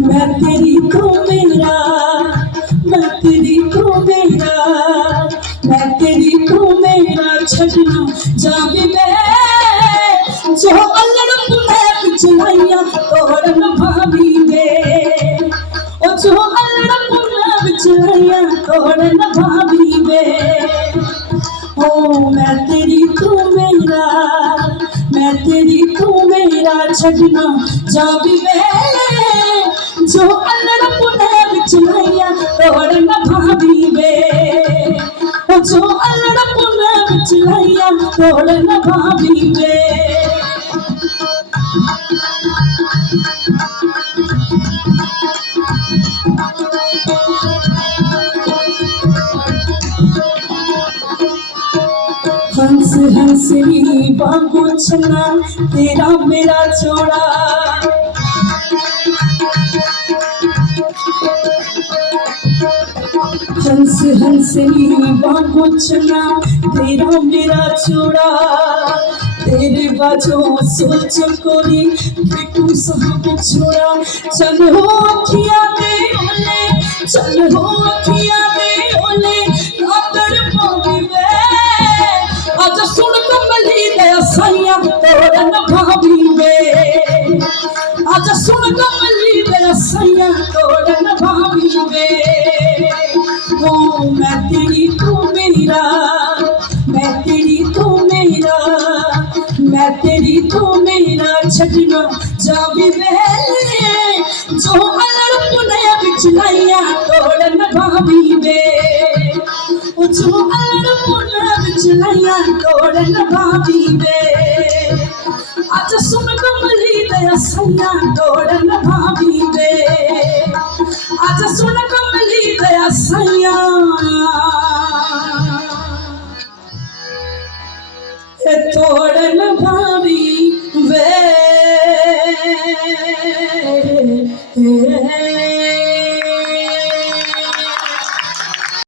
मैं तेरी तू मेरा, मैं तेरी तू मेरा, मैं तेरी तू मेरा छड़ना जावी मैं जो अल्लाह पुने बिचलाइया तोड़न भाभी वे ओ जो अल्लाह पुने बिचलाइया तोड़न भाभी वे ओ मैं तेरी तू मेरा, मैं तेरी तू मेरा छड़ना जावी वे जो अल्लाह पुने बिचलाइया तोड़न भाभी वे ओ जो अल्लाह पुने बिचलाइया तोड़न भाभी वे हंस हंसनी बांगो छना तेरा मेरा जोड़ा हंस हंसनी बांगो छना तेरा मेरा जोड़ा तेरे बाजो सोच कोरी बिटू सब छोड़ा चल हो अखियां दे ओले चल हो अखियां दे ओले आदर पावी वे आज सुन कमली दे सैया तोड़न भाभी वे आज सुन कमली दे सैया तोड़न भाभी वे ओ मैं तेरी तू मेरा, मैं तेरी तू मेरा, मैं तेरी तू मेरा छड़ना जावी वे जो अल्लाह पुने बिचलाइया तोड़न भाभी वे जो अल्लाह पुने बिचलाइया तोड़न भाभी वे आज सुन कमली दया सैया तोड़न भाभी वे आज सुन कमली दया सैया तोड़न भाभी वे